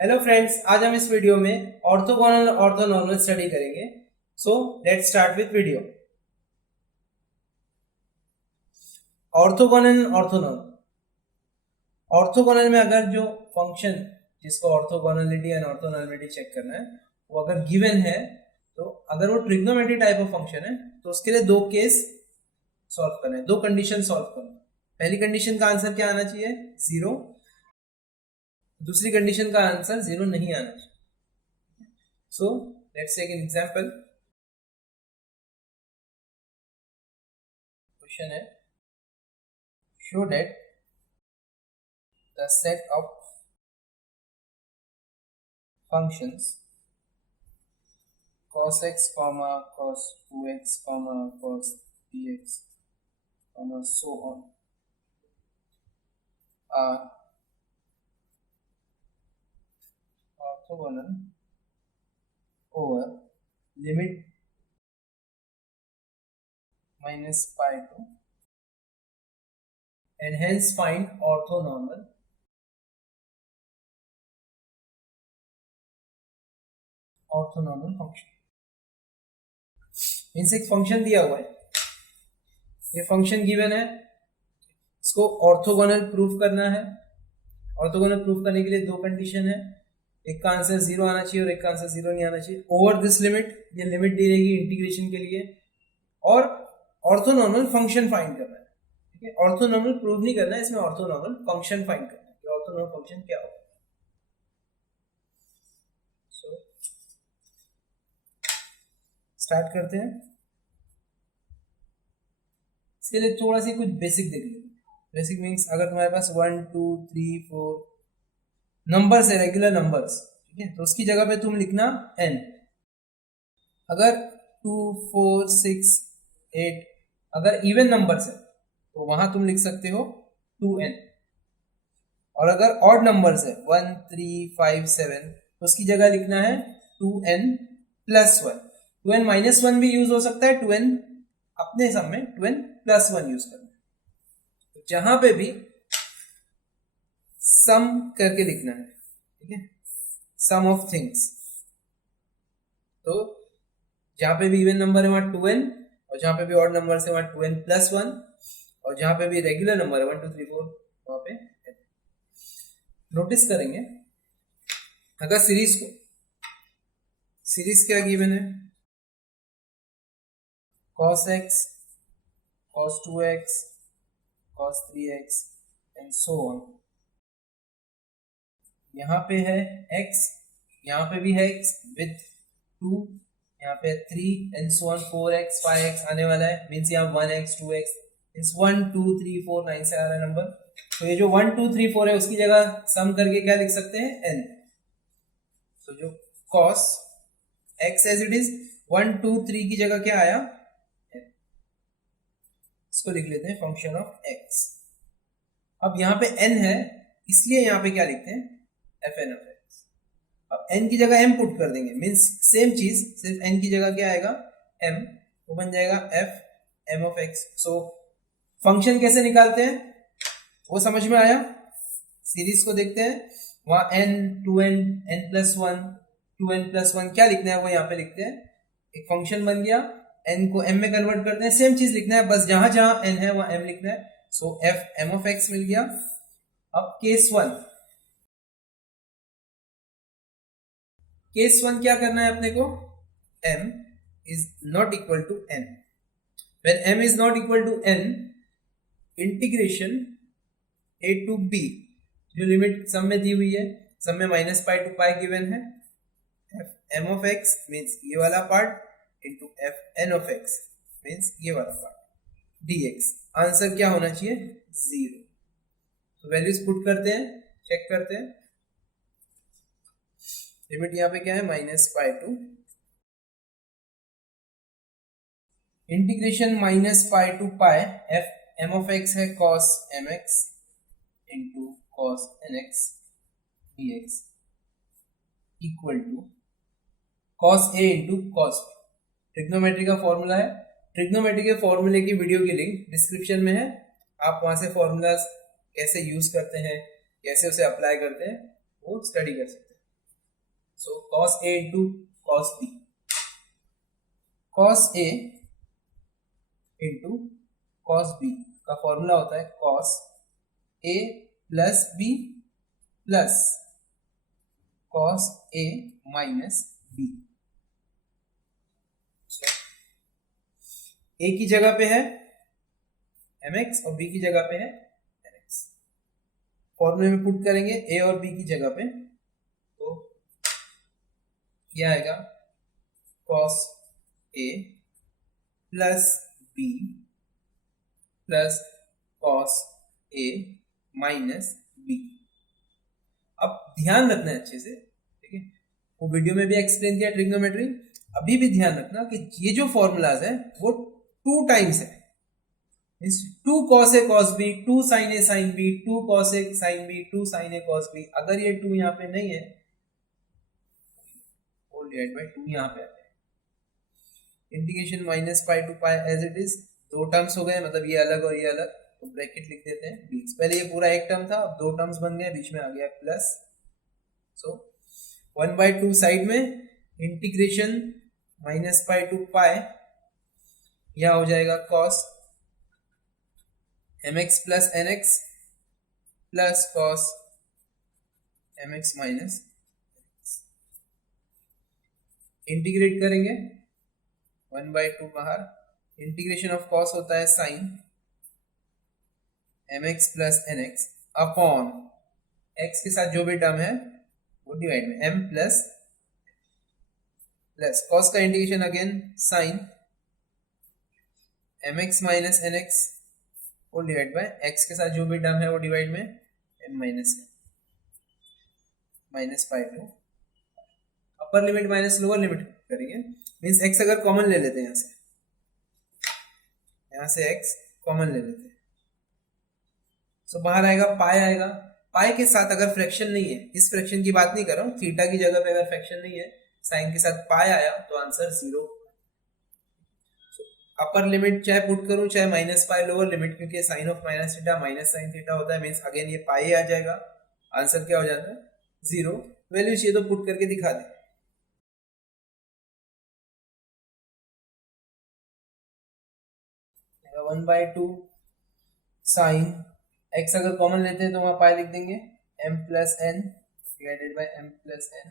Hello friends, आज हम इस वीडियो में ऑर्थोगोनल और ऑर्थोनॉर्मल स्टडी करेंगे। So let's start with video. Orthogonal orthonormal. Orthogonal में अगर जो फंक्शन जिसको ऑर्थोगोनलिटी एंड ऑर्थोनॉर्मलिटी चेक करना है वो अगर गिवन है, तो अगर वो ट्रिग्नोमेट्री टाइप ऑफ फंक्शन है तो उसके लिए दो केस सॉल्व करना है, दो कंडीशन सॉल्व करना है। पहली कंडीशन का आंसर क्या आना चाहिए? जीरो। दूसरी कंडीशन का आंसर जीरो नहीं आना चाहिए। So let's take an example. Question है, show that the set of functions cos x comma cos 2x comma cos 3x comma so on are orthogonal over limit minus pi to and hence find orthonormal function. Means एक function दिया हुआ है, ये function given है, इसको orthogonal proof करना है। Orthogonal proof करने के लिए दो कंडीशन है, एक का आंसर जीरो आना चाहिए और एक का आंसर जीरो नहीं आना चाहिए। ओवर दिस लिमिट, ये लिमिट दी रहेगी इंटीग्रेशन के लिए, और ऑर्थोनॉर्मल फंक्शन फाइंड करना है। ठीक है, ऑर्थोनॉर्मल प्रूव नहीं करना है, इसमें ऑर्थोनॉर्मल फंक्शन फाइंड करना है कि ऑर्थोनॉर्मल फंक्शन क्या होगा। सो स्टार्ट करते हैं। इसके लिए थोड़ा सी कुछ बेसिक देख लीजिए। बेसिक मीन्स अगर तुम्हारे पास 1 2 3 4 नंबर्स है, रेगुलर नंबर्स, ठीक है, तो उसकी जगह पे तुम लिखना n। अगर 2 4 6 8 अगर इवन नंबर्स है तो वहां तुम लिख सकते हो 2n, और अगर ऑड नंबर्स है 1 3 5 7 तो उसकी जगह लिखना है 2n प्लस 1। 2n माइनस 1 भी यूज हो सकता है, 2n अपने सम में 2n प्लस 1 यूज करना है। तो जहां पे भी सम करके लिखना है, ठीक है, सम ऑफ थिंग्स। तो जहां पे भी इवन नंबर है वहां 2n, और जहां पे भी ऑड नंबर है वहां 2n प्लस 1, और जहां पे भी रेगुलर नंबर है 1 2 3 4 वहां पे नोटिस करेंगे। अगर सीरीज क्या गिवन है? cos x cos 2x cos 3x and so on. यहाँ पे है x, यहाँ पे भी है x विद 2, यहाँ पे 3 and so on 4x 5x आने वाला है। मीन्स यहाँ 1x 2x मीन्स 1 2 3 4 9 से आ रहा है नंबर। तो ये जो 1 2 3 4 है उसकी जगह सम करके क्या लिख सकते हैं? n। तो जो cos x as it is 1 2 3 की जगह क्या आया? n। इसको लिख लेते हैं फंक्शन ऑफ x। अब यहाँ पे n है, इसलिए यहाँ पे क्या लिखते हैं? fn of x। अब n की जगह m पुट कर देंगे, मीन्स सेम चीज, सिर्फ n की जगह क्या आएगा? m, वो बन जाएगा f m of x। So function कैसे निकालते हैं वो समझ में आया। सीरीज को देखते हैं, वहां n 2n n plus 1 2n plus 1 क्या लिखना है वो यहाँ पे लिखते हैं। एक फंक्शन बन गया, n को m में कन्वर्ट करते हैं, सेम चीज लिखना है, बस जहां जहां n है वहां m लिखना है। सो f m ऑफ x मिल गया। अब केस 1, केस 1 क्या करना है अपने को? m is not equal to n। When m is not equal to n, integration a to b, जो लिमिट सम में दी हुई है, सम में minus pi to pi given है, f m of x means ये वाला part into f n of x means ये वाला पार्ट dx। आंसर क्या होना चाहिए? 0। तो वैल्यूज पुट करते हैं, चेक करते हैं। लिमिट यहाँ पे क्या है? Minus pi to integration minus pi to pi f m of x है cos mx into cos nx dx equal to cos a into cos b। Trigonometry का फॉर्मूला है, ट्रिग्नोमेट्री के फॉर्मूले की वीडियो की लिंक डिस्क्रिप्शन में है, आप वहां से फॉर्मूलाज कैसे यूज करते हैं, कैसे उसे अप्लाई करते हैं वो स्टडी कर सकते हैं। सो cos A into cos B, cos A into cos B का फॉर्मूला होता है cos A plus B plus cos A minus B। A की जगह पे है mx और B की जगह पे है nx, फॉर्मूले में पुट करेंगे A और B की जगह पे, तो क्या आएगा cos A plus B plus cos A minus B। अब ध्यान रखना है अच्छे से, ठीक है, वो वीडियो में भी एक्सप्लेन किया ट्रिग्नोमेट्री, अभी भी ध्यान रखना कि ये जो फॉर्मूलाज है वो 2 टाइम्स है, means 2 cos A cos B, 2 sin A sin B, 2 cos A sin B, 2 sin A cos B। अगर ये 2 यहाँ पे नहीं है, होल डिवाइड बाय 2 यहाँ पे आता है। Integration minus pi to pi as it is, 2 terms हो गए, मतलब ये अलग और ये अलग, तो ब्रैकेट लिख देते हैं dx। पहले ये पूरा एक टर्म था, अब 2 टर्म्स बन गए, बीच में आ गया प्लस, सो 1/2 साइड में इंटीग्रेशन माइनस पाई टू पाई, यहां हो जाएगा cos mx plus nx plus cos mx minus, integrate करेंगे 1/2 बाहर, इंटीग्रेशन ऑफ cos होता है sin mx plus nx upon x के साथ जो भी टर्म है वो डिवाइड में m प्लस प्लस cos का integration again sin mx minus nx वो डिवाइड बाय x के साथ जो भी टर्म है वो डिवाइड में m minus minus pi to, upper limit minus lower limit करेंगे, मींस x अगर कॉमन ले लेते हैं, यहाँ से x कॉमन ले लेते हैं, सो बाहर आएगा पाई आएगा। पाई के साथ अगर फ्रैक्शन नहीं है, इस फ्रैक्शन की बात नहीं कर रहा हूँ, थीटा की जगह पे अगर फ्रैक्शन नहीं है, साइन के साथ पाई आया तो आंसर 0। अपर लिमिट चाहे पुट करूं चाहे माइनस पाई लोअर लिमिट, क्योंकि sine of minus theta minus sine theta होता है, मींस अगेन ये पाई आ जाएगा, आंसर क्या हो जाता है 0। वैल्यू चाहिए तो पुट करके दिखा दे, one by two sine x अगर कॉमन लेते हैं तो वहां पाई लिख देंगे m plus n divided by m plus n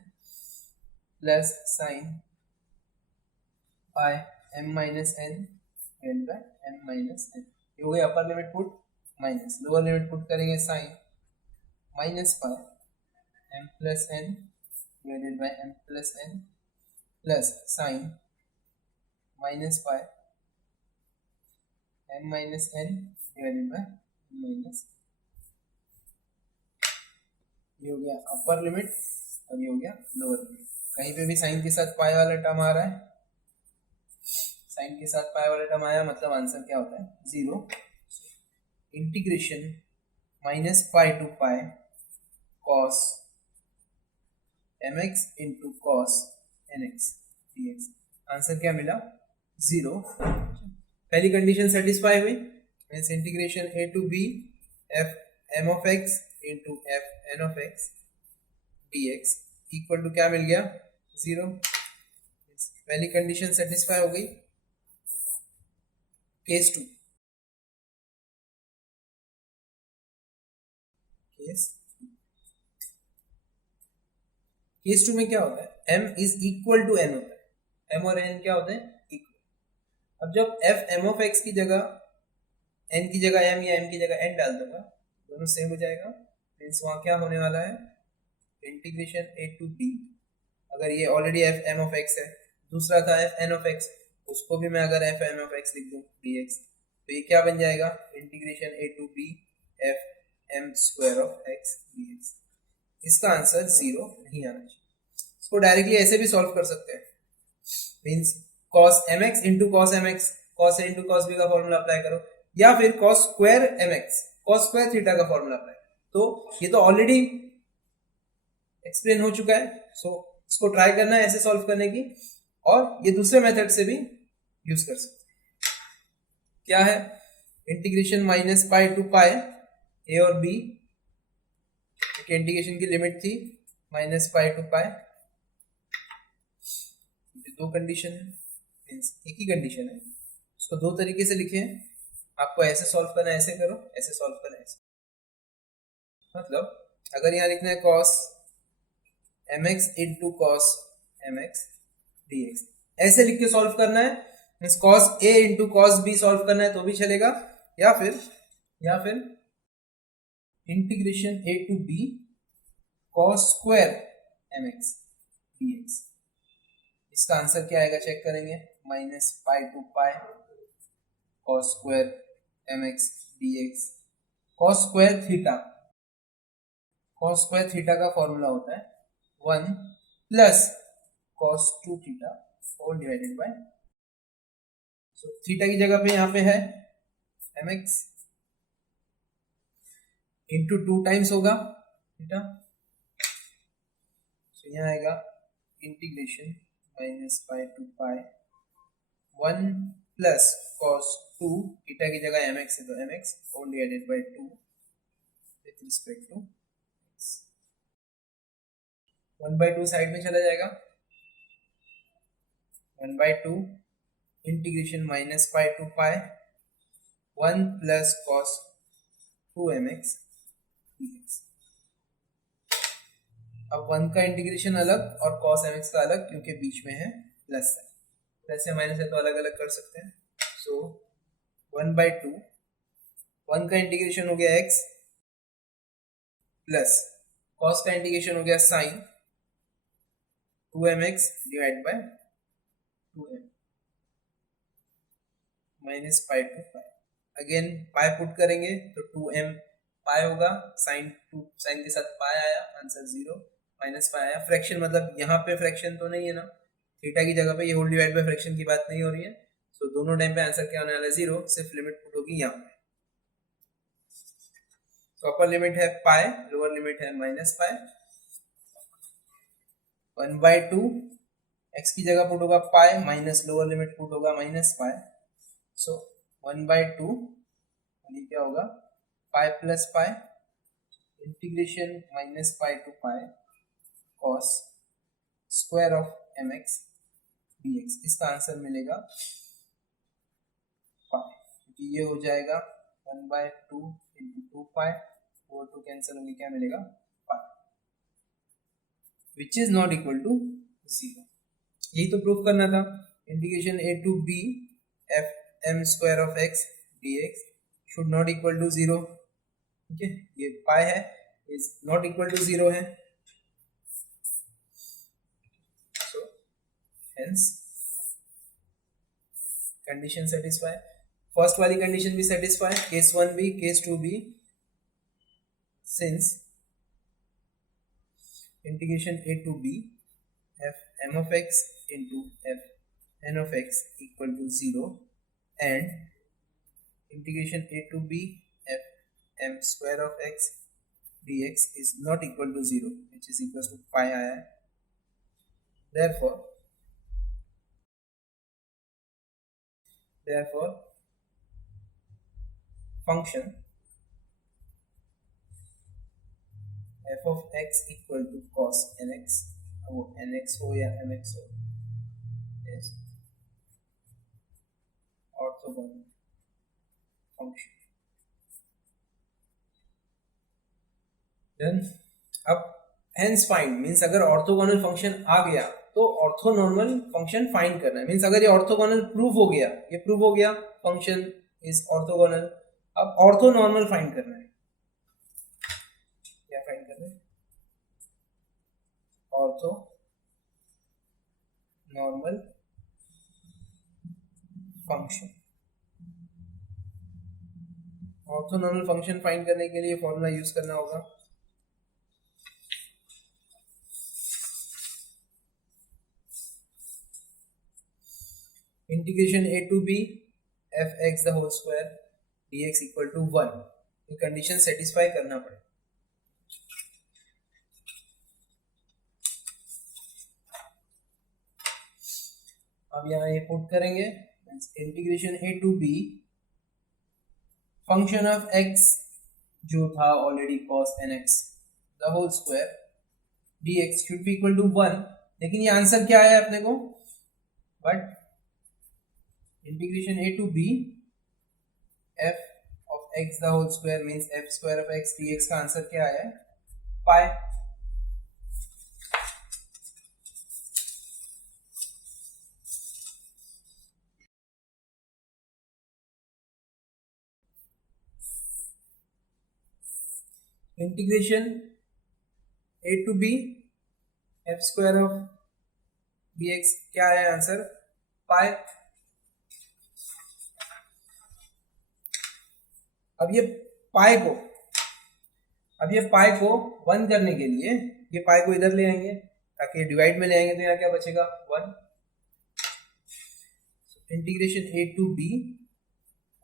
plus sine pi m minus n divided by m minus n। ये हो गया upper limit put, minus lower limit put करेंगे sine minus pi m plus n divided by m plus n plus sine minus pi m minus n divided by minus, ये हो गया upper limit और ये हो गया लोअर लिमिट। कहीं पे भी साइन के साथ पाई वाला टर्म आ रहा है, साइन के साथ पाई वाला टर्म आया मतलब आंसर क्या होता है 0। Integration minus pi to pi cos mx into cos nx dx, answer क्या मिला 0। पहली कंडीशन सेटिस्फाई हुई, means integration a to b f m of x into f n of x dx equal to क्या मिल गया 0। पहली condition satisfy हो गई। केस 2, केस 2 में क्या होता है m is equal to n होता है, m और n क्या होते हैं इक्वल। अब जब f m of x की जगह n की जगह m या m की जगह n डाल दूंगा, दोनों सेम हो जाएगा, मींस वहां क्या होने वाला है इंटीग्रेशन a टू b, अगर ये already f m of x है, दूसरा था f n of x, उसको भी मैं अगर f m of x लिख दूं dx, तो ये क्या बन जाएगा integration a to b f m square of x dx। इसका आंसर 0 नहीं आना चाहिए। इसको डायरेक्टली ऐसे भी सॉल्व कर सकते हैं, means cos mx into cos mx, cos a into cos b का फॉर्मूला अप्लाई करो, या फिर cos square mx cos square theta का फॉर्मूला अप्लाई। तो ये तो ऑलरेडी एक्सप्लेन हो चुका है, सो इसको ट्राई करना है ऐसे सॉल्व करने की, और ये दूसरे मेथड से भी यूज कर सकते हैं। क्या है इंटीग्रेशन माइनस पाई टू पाई ए और बी, इंटीग्रेशन की लिमिट थी माइनस पाई टू पाई, दो कंडीशन है, मीन्स एक ही कंडीशन है, उसको दो तरीके से लिखे। आपको ऐसे सॉल्व करना है, ऐसे करो, ऐसे सॉल्व करना है ऐसे। मतलब अगर यहाँ लिखना है cos mx into cos mx dx, ऐसे लिख के सॉल्व करना है, means cos a into cos b solve करना है तो भी चलेगा, या फिर integration a to b cos square mx dx। इसका आंसर क्या आएगा चेक करेंगे, minus pi to pi cos square mx dx। cos square theta का फॉर्मूला होता है 1 plus cos 2 theta whole divided by, theta की जगह पे यहाँ पे है mx इंटू 2 टाइम्स होगा थीटा, तो यहाँ आएगा integration minus pi to pi 1 plus cos 2 theta की जगह mx है तो mx whole divided by 2 with respect to x। 1/2 side में चला जाएगा, 1/2 integration minus pi to pi 1 plus cos 2mx dx। अब 1 का इंटीग्रेशन अलग और cos mx का अलग, क्योंकि बीच में है प्लस है, प्लस या माइनस है तो अलग अलग कर सकते हैं। सो 1/2, 1 का इंटीग्रेशन हो गया x प्लस cos का इंटीग्रेशन हो गया sine 2mx divide by 2m minus pi to pi. Again pi put करेंगे तो 2m पाई होगा, साइन के साथ पाई आया, आंसर 0, माइनस पाई आया। फ्रैक्शन मतलब यहाँ पे फ्रैक्शन तो नहीं है ना, थीटा की जगह पे ये होल डिवाइड बाय फ्रैक्शन की बात नहीं हो रही है, तो दोनों टाइम पे आंसर क्या होने वाला है 0, सिर्फ लिमिट पुट होगी यहाँ पे। तो अपर लिमिट है पाई, लोअर लिमिट है माइनस पाई, 1/2 x की जगह पुट होगा pi, minus lower limit put होगा माइनस पाई, सो 1/2 ये क्या होगा pi plus pi integration minus pi to pi cos square of mx dx। इसका आंसर मिलेगा पाई, क्योंकि ये हो जाएगा 1/2 इंटू 2 पाई, वो 2 कैंसिल होंगे, क्या मिलेगा pi, which is not equal to 0। यही तो प्रूफ करना था, integration a to b f m square of x dx should not equal to 0। ठीक है, ये पाई है, इज नॉट इक्वल टू 0 है, so hence condition satisfy. First वाली कंडीशन भी सेटिस्फाई, केस 1 भी, केस 2 भी, since integration a to b f m of x into f n of x equal to 0 and integration a to b f m square of x dx is not equal to 0, which is equals to pi I. Therefore function f of x equal to cos nx, वो nx हो या mx हो, is orthogonal function। Then अब hence find means अगर orthogonal function आ गया तो orthonormal function find करना है, मीन्स अगर ये ऑर्थोगोनल प्रूव हो गया, ये प्रूव हो गया फंक्शन इज ऑर्थोगोनल, अब ऑर्थोनॉर्मल फाइंड करना है। क्या फाइंड करना है, orthonormal function. Orthonormal function find करने के लिए फॉर्मूला यूज करना होगा, integration a to b f x the whole square dx equal to 1। ये कंडीशन सेटिस्फाई करना पड़ेगा। अब यहाँ ये पुट करेंगे, integration a to b function of x जो था already cos nx the whole square dx should be equal to 1, लेकिन ये आंसर क्या है अपने को, but integration a to b f of x the whole square means f square of x dx का answer क्या आया है? Pi. Integration a to b f square of dx क्या है आंसर? पाई। अब ये पाई को 1 करने के लिए ये पाई को इधर ले आएंगे ताकि डिवाइड में ले आएंगे, तो यहाँ क्या बचेगा? 1। Integration a to b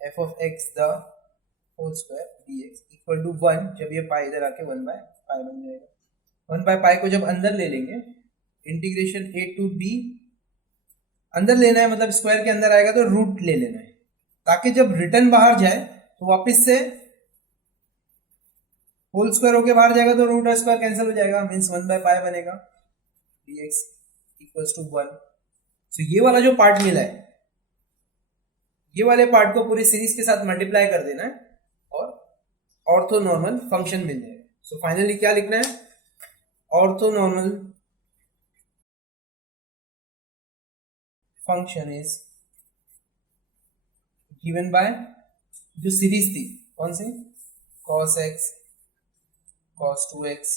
f of x the whole square dx equal to 1। जब ये पाई इधर आके 1 बाय पाई बन जाएगा। 1 बाय पाई को जब अंदर ले लेंगे, इंटीग्रेशन a to b अंदर लेना है, मतलब स्क्वायर के अंदर आएगा तो रूट ले लेना है, ताकि जब रिटर्न बाहर जाए तो वापस से होल स्क्वायर होके बाहर जाएगा तो रूट स्क्वायर कैंसिल हो जाएगा, मींस 1 बाय पाई बनेगा dx इक्वल्स टू 1। सो ये वाला जो पार्ट मिला है, ये वाले पार्ट को पूरी सीरीज के साथ मल्टीप्लाई कर देना है और ऑर्थोनॉर्मल फंक्शन मिल जाएगा। सो फाइनली क्या लिखना है? Orthonormal function is given by, जो सीरीज थी कौन सी? cos x cos 2x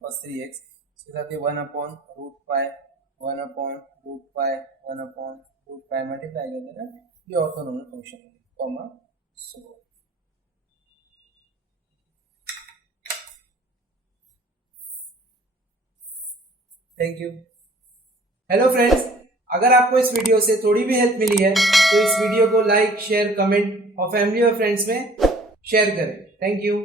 cos 3x, इसके साथ ये 1 upon root pi 1 upon root pi 1 upon root pi multiply कर देना, ये ऑर्थोनॉर्मल फंक्शन है, comma so. Thank you. Hello friends, अगर आपको इस वीडियो से थोड़ी भी हेल्प मिली है तो इस वीडियो को लाइक, शेयर, कमेंट और फैमिली और फ्रेंड्स में शेयर करें। Thank you.